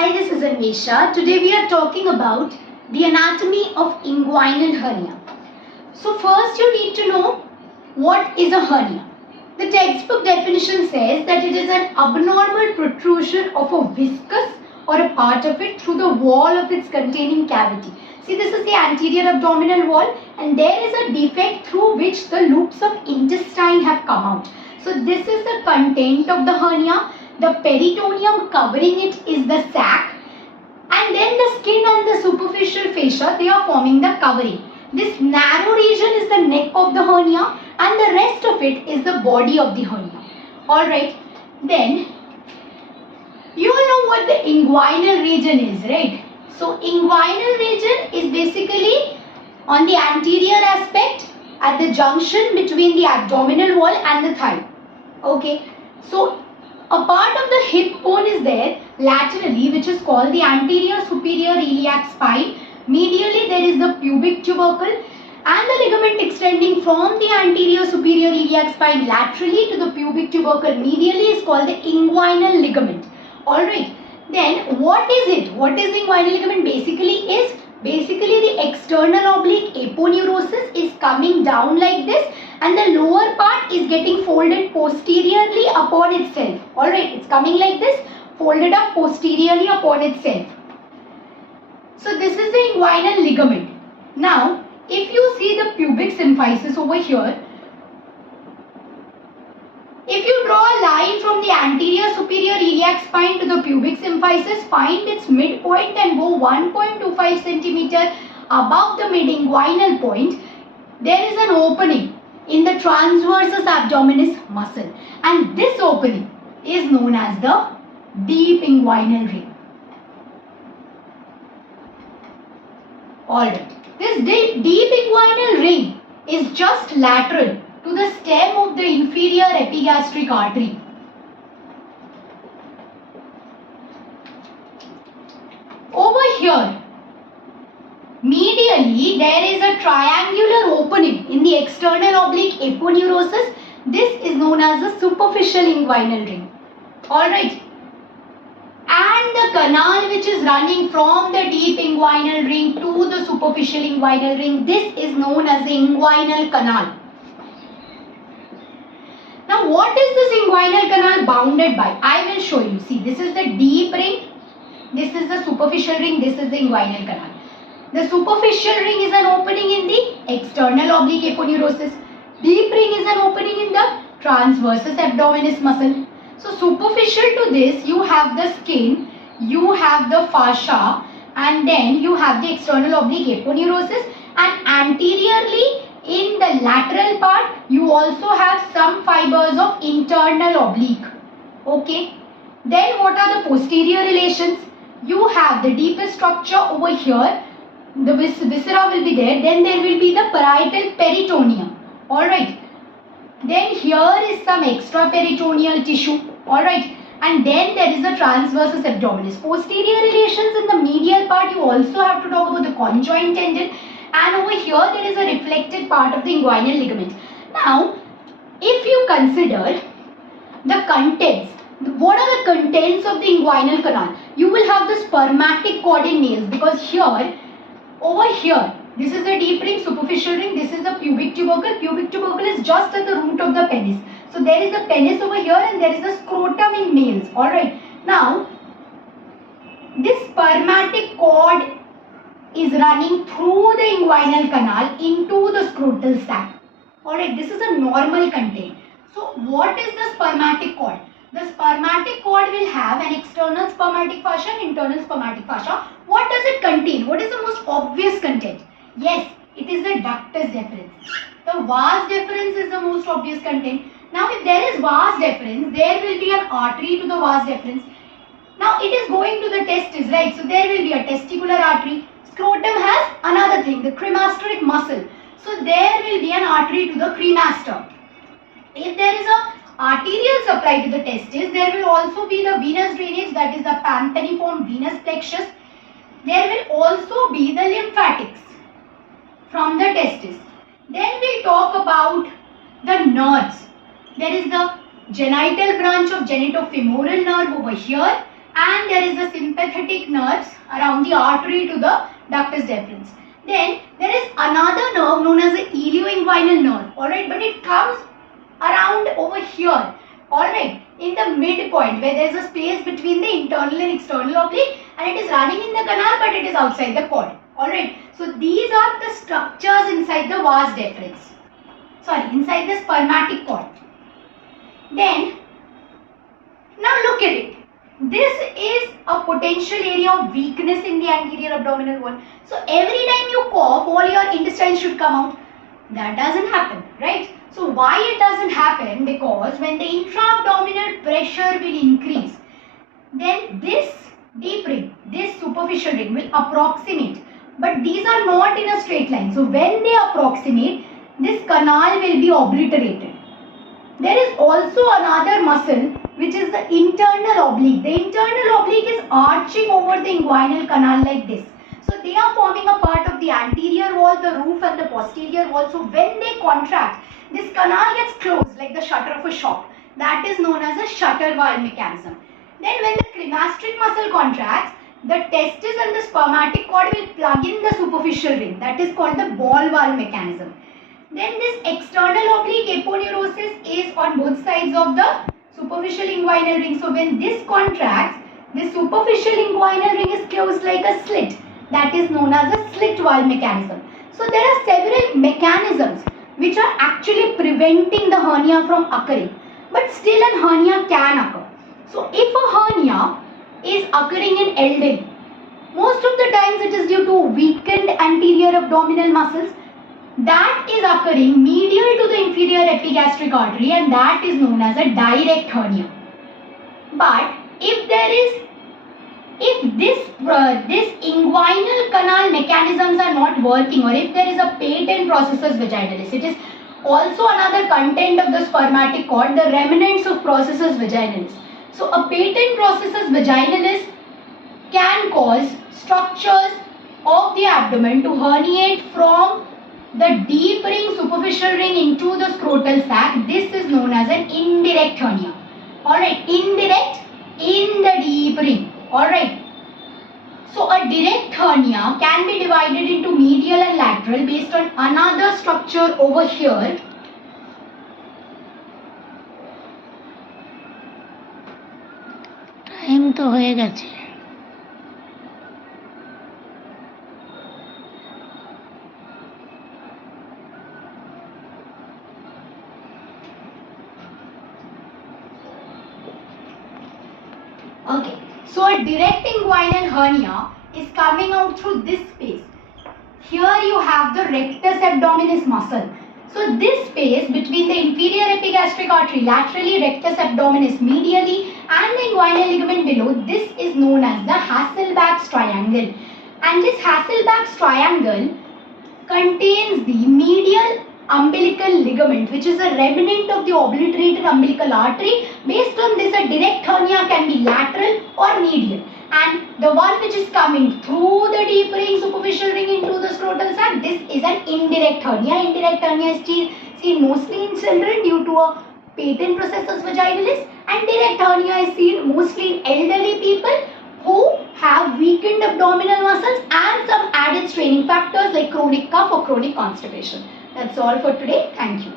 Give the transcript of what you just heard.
Hi, this is Anvesha. Today we are talking about the anatomy of inguinal hernia. So first you need to know what is a hernia. The textbook definition says that it is an abnormal protrusion of a viscous or a part of it through the wall of its containing cavity. See, this is the anterior abdominal wall and there is a defect through which the loops of intestine have come out. So this is the content of the hernia. The peritoneum covering it is the sac, and then the skin and the superficial fascia, they are forming the covering. This narrow region is the neck of the hernia and the rest of it is the body of the hernia. Alright, then you all know what the inguinal region is, right? So inguinal region is basically on the anterior aspect at the junction between the abdominal wall and the thigh. Okay, so a part of the hip bone is there laterally, which is called the anterior superior iliac spine. Medially there is the pubic tubercle and the ligament extending from the anterior superior iliac spine laterally to the pubic tubercle medially is called the inguinal ligament. Alright, then what is it? What is the inguinal ligament? Basically the external oblique aponeurosis is coming down like this and the lower part is getting folded posteriorly upon itself. Alright, it's coming like this, folded up posteriorly upon itself. So this is the inguinal ligament. Now, if you see the pubic symphysis over here, if you draw a line from the anterior superior iliac spine to the pubic symphysis, find its midpoint and go 1.25 cm above the mid-inguinal point, there is an opening in the transversus abdominis muscle, and this opening is known as the deep inguinal ring. Alright, this deep inguinal ring is just lateral to the stem of the inferior epigastric artery. Over here, medially, there is a triangular opening in the external oblique aponeurosis. This is known as the superficial inguinal ring. Alright. And the canal which is running from the deep inguinal ring to the superficial inguinal ring, this is known as the inguinal canal. Now, what is this inguinal canal bounded by? I will show you. See, this is the deep ring, this is the superficial ring, this is the inguinal canal. The superficial ring is an opening in the external oblique aponeurosis. Deep ring is an opening in the transversus abdominis muscle. So, superficial to this, you have the skin, you have the fascia, and then you have the external oblique aponeurosis, and anteriorly in the lateral part, you also have some fibers of internal oblique. Okay. Then what are the posterior relations? You have the deepest structure over here. The viscera will be there. Then there will be the parietal peritoneum. Alright. Then here is some extraperitoneal tissue. Alright. And then there is the transversus abdominis. Posterior relations in the medial part, you also have to talk about the conjoint tendon. And over here there is a reflected part of the inguinal ligament. Now, if you consider the contents, what are the contents of the inguinal canal? You will have the spermatic cord in males, because here, over here, this is the deep ring, superficial ring, this is the pubic tubercle. Pubic tubercle is just at the root of the penis. So there is a penis over here and there is a scrotum in males. Alright. Now, this spermatic cord is running through the inguinal canal into the scrotal sac. Alright, this is a normal content. So, what is the spermatic cord? The spermatic cord will have an external spermatic fascia and internal spermatic fascia. What does it contain? What is the most obvious content? Yes, it is the ductus deferens. The vas deferens is the most obvious content. Now, if there is vas deferens, there will be an artery to the vas deferens. Now, it is going to the testis, right? So, there will be a testicular artery. Scrotum has another thing, the cremasteric muscle. So, there will be an artery to the cremaster. If there is a arterial supply to the testis, there will also be the venous drainage, that is the pampaniform venous plexus. There will also be the lymphatics from the testis. Then we'll talk about the nerves. There is the genital branch of genitofemoral nerve over here. and there is the sympathetic nerves around the artery to the ductus deferens. Then there is another nerve known as the ilioinguinal nerve, alright, but it comes around over here, alright, in the midpoint where there is a space between the internal and external oblique, and it is running in the canal but it is outside the cord, alright. So these are the structures inside the vas deferens, inside the spermatic cord. Then now look at it. This is a potential area of weakness in the anterior abdominal wall. So every time you cough, all your intestines should come out. That doesn't happen, right? So why it doesn't happen? Because when the intra-abdominal pressure will increase, then this deep ring, this superficial ring will approximate. But these are not in a straight line. So when they approximate, this canal will be obliterated. There is also another muscle which is the internal oblique. The internal oblique is arching over the inguinal canal like this. So they are forming a part of the anterior wall, the roof and the posterior wall. So when they contract, this canal gets closed like the shutter of a shop. That is known as a shutter valve mechanism. Then when the cremasteric muscle contracts, the testis and the spermatic cord will plug in the superficial ring. That is called the ball valve mechanism. Then this external oblique aponeurosis is on both sides of the superficial inguinal ring. So when this contracts, this superficial inguinal ring is closed like a slit. That is known as a slit valve mechanism. So there are several mechanisms which are actually preventing the hernia from occurring. But still a hernia can occur. So if a hernia is occurring in elderly, most of the times it is due to weakened anterior abdominal muscles. That is occurring medial to the inferior epigastric artery, and that is known as a direct hernia. But if this inguinal canal mechanisms are not working, or if there is a patent processus vaginalis, it is also another content of the spermatic cord, the remnants of processus vaginalis. So a patent processus vaginalis can cause structures of the abdomen to herniate from the deep ring, superficial ring into the scrotal sac. This is known as an indirect hernia. Alright, indirect in the deep ring. Alright. So a direct hernia can be divided into medial and lateral based on another structure over here. Time to হয়ে গেছে। Okay, so a direct inguinal hernia is coming out through this space. Here you have the rectus abdominis muscle. So this space between the inferior epigastric artery laterally, rectus abdominis medially, and the inguinal ligament below, this is known as the Hasselbalch's triangle. And this Hasselbalch's triangle contains the medial umbilical ligament, which is a remnant of the obliterated umbilical artery. Based on this, a direct hernia can be lateral or medial. And the one which is coming through the deep ring, superficial ring into the scrotal sac, this is an indirect hernia. Indirect hernia is seen mostly in children due to a patent processus vaginalis, and direct hernia is seen mostly in elderly people who have weakened abdominal muscles and some added straining factors like chronic cough or chronic constipation. That's all for today. Thank you.